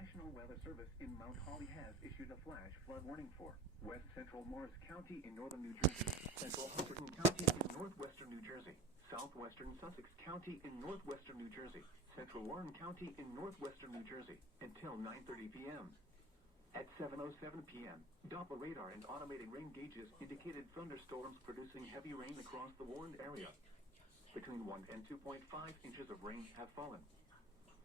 National Weather Service in Mount Holly has issued a flash flood warning for West Central Morris County in northern New Jersey, Central Hunterdon County in northwestern New Jersey, southwestern Sussex County in northwestern New Jersey, central Warren County in northwestern New Jersey, until 9:30 p.m. At 7:07 p.m., Doppler radar and automated rain gauges indicated thunderstorms producing heavy rain across the warned area. Between 1 and 2.5 inches of rain have fallen.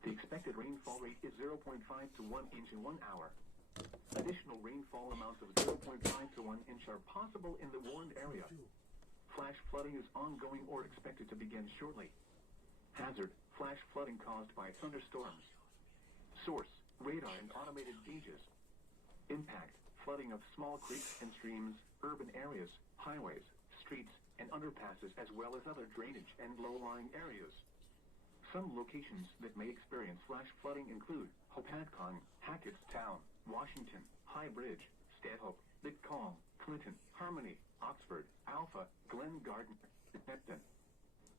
The expected rainfall rate is 0.5 to 1 inch in 1 hour. Additional rainfall amounts of 0.5 to 1 inch are possible in the warned area. Flash flooding is ongoing or expected to begin shortly. Hazard: flash flooding caused by thunderstorms. Source: radar and automated gauges. Impact: flooding of small creeks and streams, urban areas, highways, streets, and underpasses, as well as other drainage and low-lying areas. Some locations that may experience flash flooding include Hopatcong, Hackettstown, Washington, High Bridge, Stanhope, Whitcomb, Clinton, Harmony, Oxford, Alpha, Glen Gardner, and Neptune.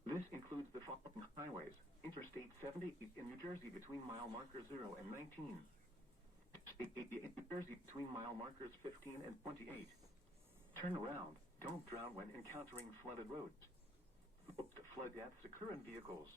This includes the following highways: Interstate 70 in New Jersey between mile markers 0 and 19. Interstate 80 in New Jersey between mile markers 15 and 28. Turn around. Don't drown when encountering flooded roads. Most flood deaths occur in vehicles.